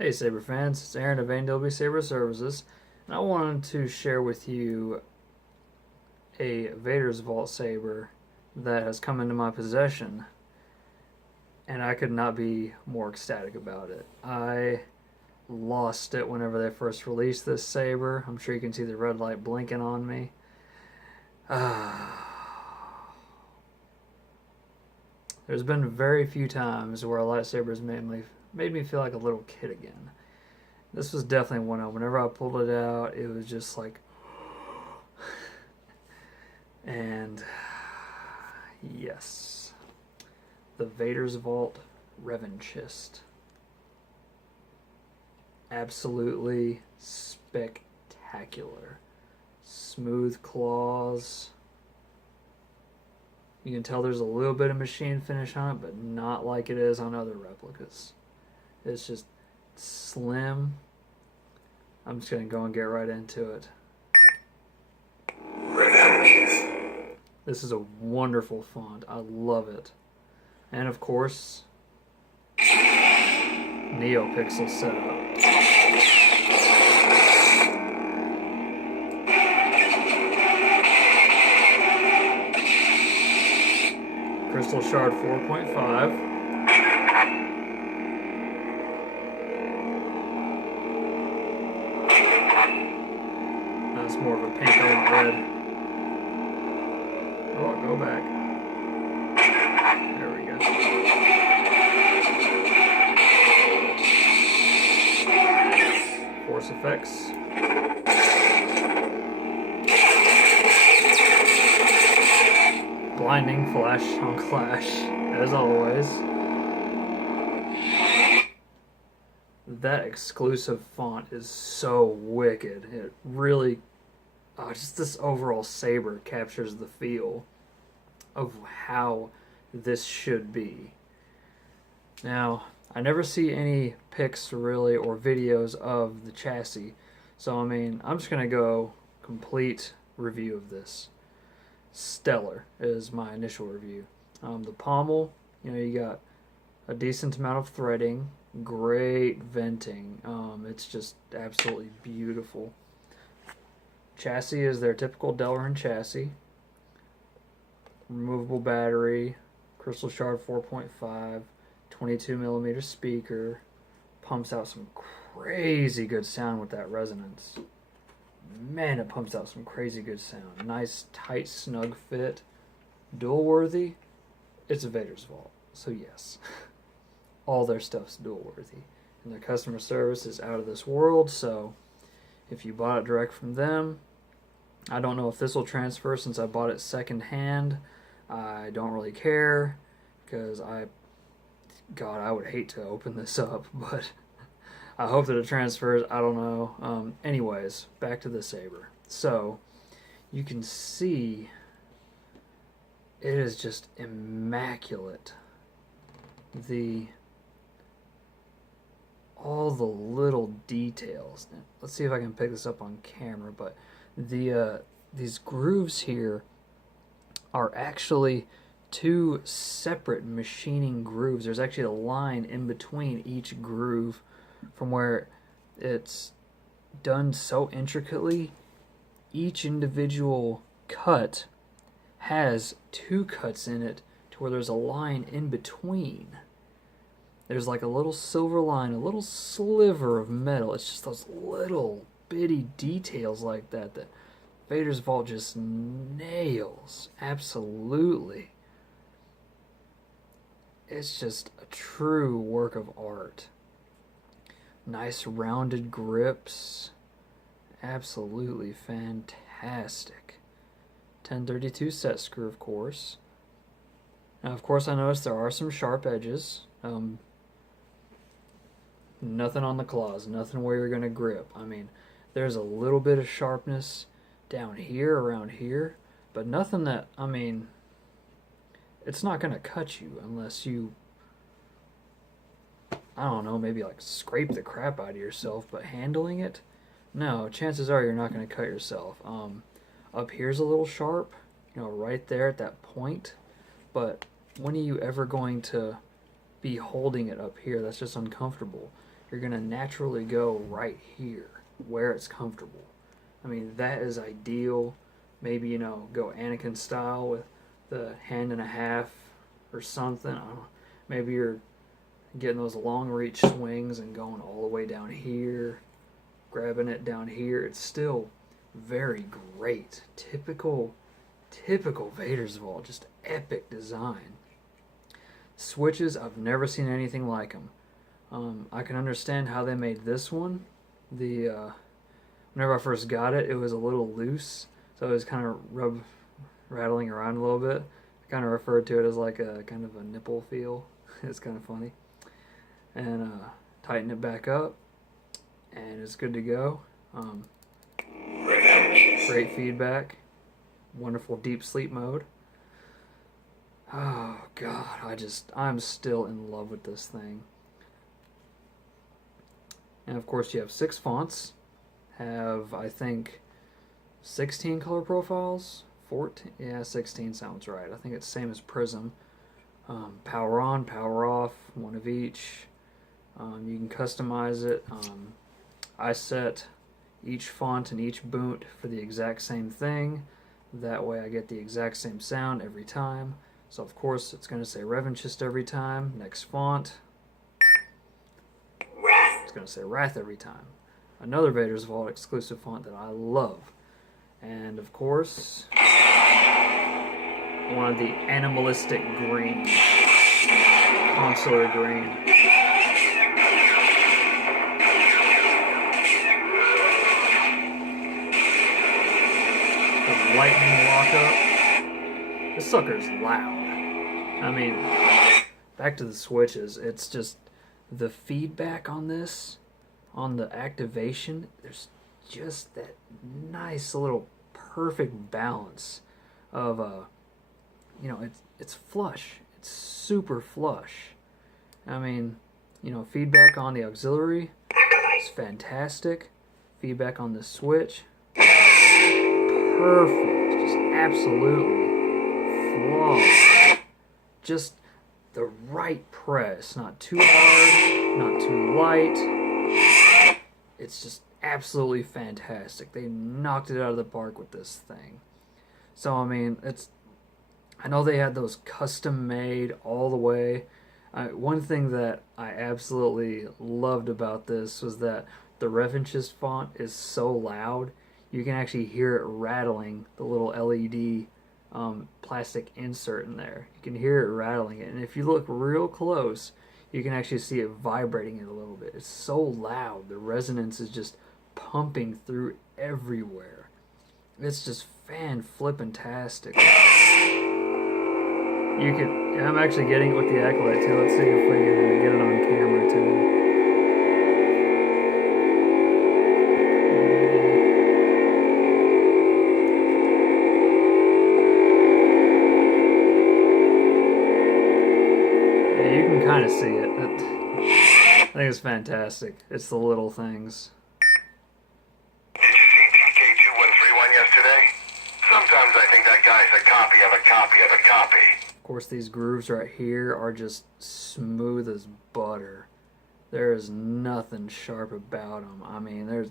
Hey Saber fans, it's Aaron of AW Saber Services, and I wanted to share with you a Vaders Vault Saber that has come into my possession, and I could not be more ecstatic about it. I lost it whenever they first released this Saber. I'm sure you can see the red light blinking on me. There's been very few times where a lightsaber has made me feel like a little kid again. This was definitely one of them. Whenever I pulled it out, it was just like, and yes, the Vaders Vault Revanchist. Absolutely spectacular. Smooth claws. You can tell there's a little bit of machine finish on it, but not like it is on other replicas. It's just slim. I'm just going to go and get right into it. Revanchist. This is a wonderful font. I love it. And of course, neopixel setup. Crystal Shard 4.5. That's more of a pink on red. Oh, go back. There we go. Force effects. Blinding flash on clash, as always. That exclusive font is so wicked. It really, just this overall Saber captures the feel of how this should be. Now, I never see any pics really or videos of the chassis, so I mean, I'm just gonna go complete review of this. Stellar is my initial review. The pommel, you got a decent amount of threading, great venting. It's just absolutely beautiful. Chassis is their typical Delrin chassis. Removable battery, Crystal Shard 4.5, 22mm speaker. Pumps out some crazy good sound with that resonance. Man, it pumps out some crazy good sound. Nice, tight, snug fit. Dual worthy. It's a Vaders Vault, so yes. All their stuff's dual worthy. And their customer service is out of this world, so if you bought it direct from them, I don't know if this will transfer since I bought it second hand. I don't really care, because God, I would hate to open this up, but I hope that it transfers. I don't know. Anyways, back to the Saber. So, you can see it is just immaculate. All the little details. Let's see if I can pick this up on camera, but these grooves here are actually two separate machining grooves. There's actually a line in between each groove from where it's done so intricately. Each individual cut has two cuts in it to where there's a line in between. There's like a little silver line, a little sliver of metal. It's just those little bitty details like that that Vaders Vault just nails. Absolutely. It's just a true work of art. Nice rounded grips. Absolutely fantastic. 1032 set screw, of course. Now, of course, I noticed there are some sharp edges. Nothing on the claws, nothing where you're going to grip. I mean, there's a little bit of sharpness down here, around here, but nothing that, I mean, it's not going to cut you unless you, I don't know, maybe like scrape the crap out of yourself, but handling it, no, chances are you're not going to cut yourself. Up here's a little sharp, right there at that point, but when are you ever going to be holding it up here? That's just uncomfortable. you're going to naturally go right here where it's comfortable. I mean, that is ideal. Maybe, you know, go Anakin style with the hand and a half or something. I don't know. Maybe you're getting those long reach swings and going all the way down here, grabbing it down here. It's still very great. Typical Vaders vault, just epic design. Switches, I've never seen anything like them. I can understand how they made this one. Whenever I first got it, it was a little loose, so it was kind of rattling around a little bit. I kind of referred to it as like a kind of a nipple feel. It's kind of funny. And tighten it back up, and it's good to go. Great feedback. Wonderful deep sleep mode. Oh God, I'm still in love with this thing. And of course you have 6 fonts. Have, I think, 16 color profiles? 14? Yeah, 16 sounds right. I think it's same as Prism. Power on, power off, one of each. You can customize it. I set each font and each boot for the exact same thing. That way I get the exact same sound every time. So of course it's going to say Revanchist every time. Next font, it's going to say Wrath every time. Another Vaders Vault exclusive font that I love. And of course, one of the animalistic green, consular green. The lightning walk-up. This sucker's loud. I mean, back to the switches, it's just the feedback on this, on the activation, there's just that nice little perfect balance of, you know, it's flush. It's super flush. I mean, you know, feedback on the auxiliary is fantastic. Feedback on the switch, perfect. Just absolutely flawless. Just the right press. Not too hard, not too light. It's just absolutely fantastic. They knocked it out of the park with this thing. So, I mean, I know they had those custom made all the way. One thing that I absolutely loved about this was that the Revanchist font is so loud, you can actually hear it rattling the little LED plastic insert in there. You can hear it rattling it, and if you look real close, you can actually see it vibrating it a little bit. It's so loud. The resonance is just pumping through everywhere. It's just fan-flippin-tastic. I'm actually getting it with the Acolyte too. Let's see if we can get it on camera too. Yeah, you can kind of see it. I think it's fantastic. It's the little things. Did you see TK2131 yesterday? Sometimes I think that guy's a copy of a copy of a copy. Of course, these grooves right here are just smooth as butter. There is nothing sharp about them. I mean,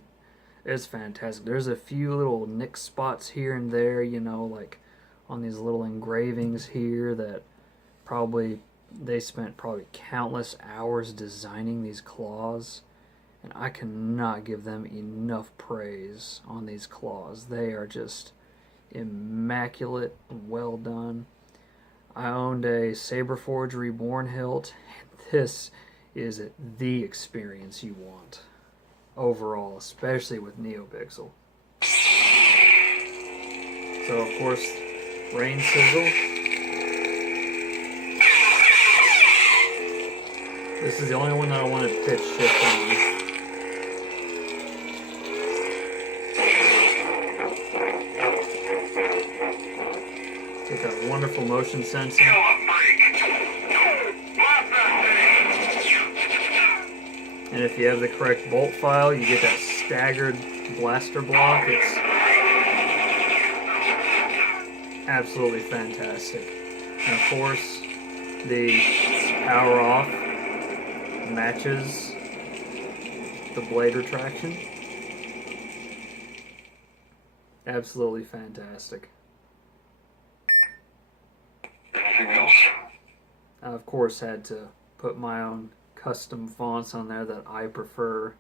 it's fantastic. There's a few little nick spots here and there, you know, like on these little engravings here that they spent countless hours designing these claws, and I cannot give them enough praise on these claws. They are just immaculate, well done. I owned a Saber Forge Reborn hilt, and this is the experience you want overall, especially with neopixel. So of course, rain sizzle. This is the only one that I want to pitch shift on. Get that wonderful motion sensing. And if you have the correct bolt file, you get that staggered blaster block. It's absolutely fantastic. And of course, the power off matches the blade retraction. Absolutely fantastic. Anything else? I, of course, had to put my own custom fonts on there that I prefer.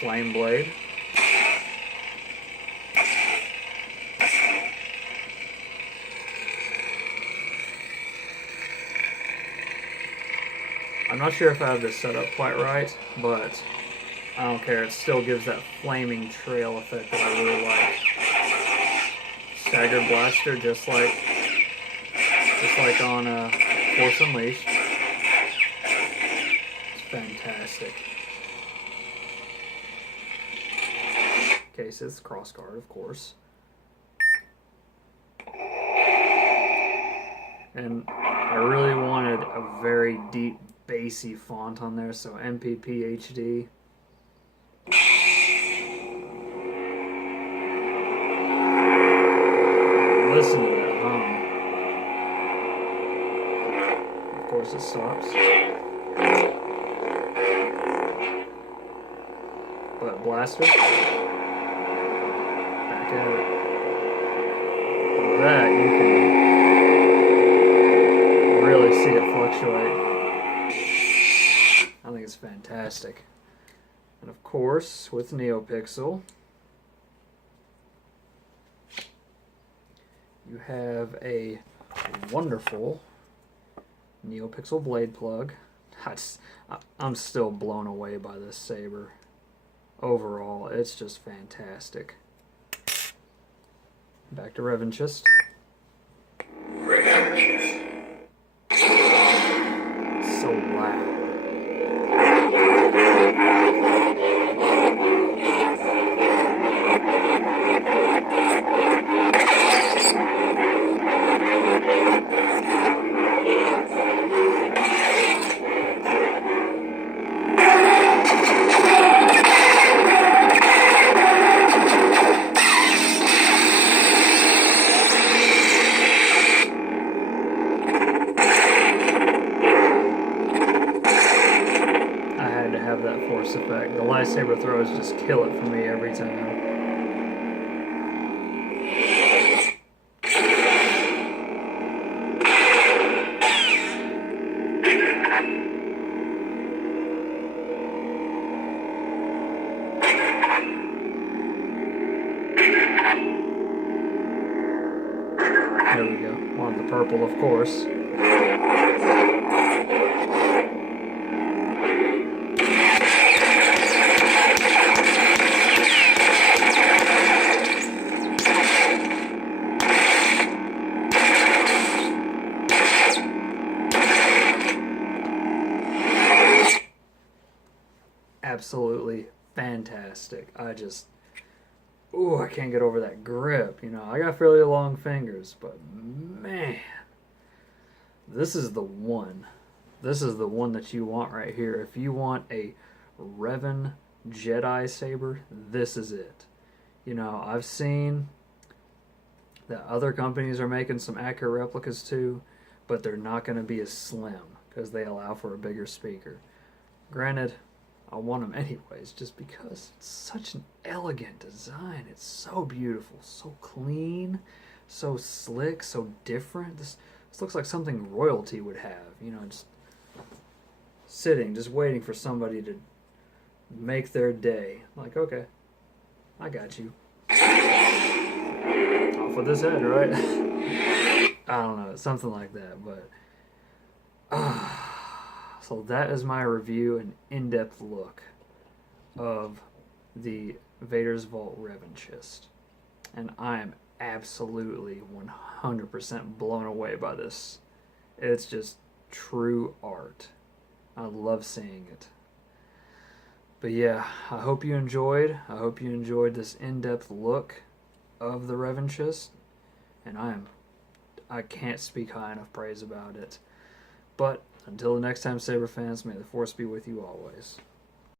Flame blade. I'm not sure if I have this set up quite right, but I don't care. It still gives that flaming trail effect that I really like. Staggered blaster, just like on Force Unleashed. It's fantastic. Cases, crossguard, of course. And I really wanted a very deep, bassy font on there, so MPP HD. Listen to that hum. Of course it stops. But blaster. Back at it. With that, you can really see it fluctuate. I think it's fantastic. And of course, with neopixel, you have a wonderful neopixel blade plug. I'm still blown away by this saber. Overall, it's just fantastic. Back to Revanchist. Revanchist. So loud. That force effect. The lightsaber throws just kill it for me every time. There we go. Want the purple, of course. Absolutely fantastic. I can't get over that grip. You know, I got fairly long fingers, but man, this is the one. This is the one that you want right here. If you want a Revan Jedi saber, this is it. You know, I've seen that other companies are making some accurate replicas too, but they're not going to be as slim because they allow for a bigger speaker. Granted, I want them anyways, just because it's such an elegant design. It's so beautiful, so clean, so slick, so different. This looks like something royalty would have, you know, just sitting, just waiting for somebody to make their day. Like, okay, I got you. Off with his head, right? I don't know, something like that, but so that is my review and in-depth look of the Vaders Vault Revanchist. And I am absolutely 100% blown away by this. It's just true art. I love seeing it. But yeah, I hope you enjoyed. I hope you enjoyed this in-depth look of the Revanchist. And I can't speak high enough praise about it. But until the next time, Saber fans, may the Force be with you always.